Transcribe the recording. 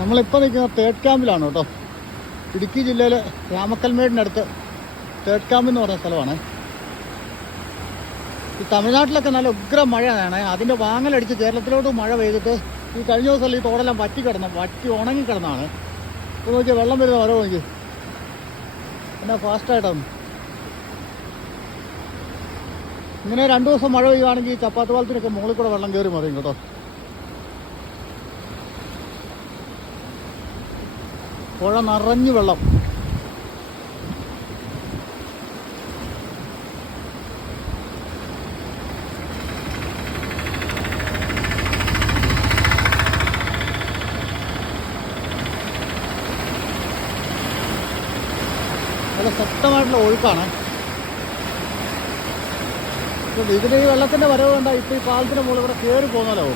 നമ്മളിപ്പോൾ നിൽക്കുന്ന തേർഡ് ക്യാമ്പിലാണ് കേട്ടോ. ഇടുക്കി ജില്ലയിൽ രാമക്കൽമേടിനടുത്ത് തേർഡ് ക്യാമ്പ് എന്ന് പറഞ്ഞ സ്ഥലമാണ്. ഈ തമിഴ്നാട്ടിലൊക്കെ നല്ല ഉഗ്ര മഴയാണ്. അതിൻ്റെ വാങ്ങലടിച്ച് കേരളത്തിലോട്ട് മഴ പെയ്തിട്ട് ഈ കഴിഞ്ഞ ദിവസം ഈ തോടെല്ലാം വറ്റി ഉണങ്ങിക്കിടന്നാണ്. ഇപ്പോൾ നോക്കിയാൽ വെള്ളം വരുന്ന വരവ് നോക്കി എന്നാ ഫാസ്റ്റായിട്ടാണ്. ഇങ്ങനെ 2 ദിവസം മഴ പെയ്യുവാണെങ്കിൽ ചപ്പാത്ത് പാലത്തിനൊക്കെ മുകളിൽ കൂടെ വെള്ളം കയറി മറിയും കേട്ടോ. പുഴ നിറഞ്ഞു വെള്ളം. നല്ല ശക്തമായിട്ടുള്ള ഒഴുക്കാണ്. ഇതിൻ്റെ ഈ വെള്ളത്തിൻ്റെ വരവ് കണ്ടാൽ ഇപ്പോൾ ഈ പാലത്തിൻ്റെ മുകളിൽ കൂടെ കയറി പോകുന്നല്ലോ.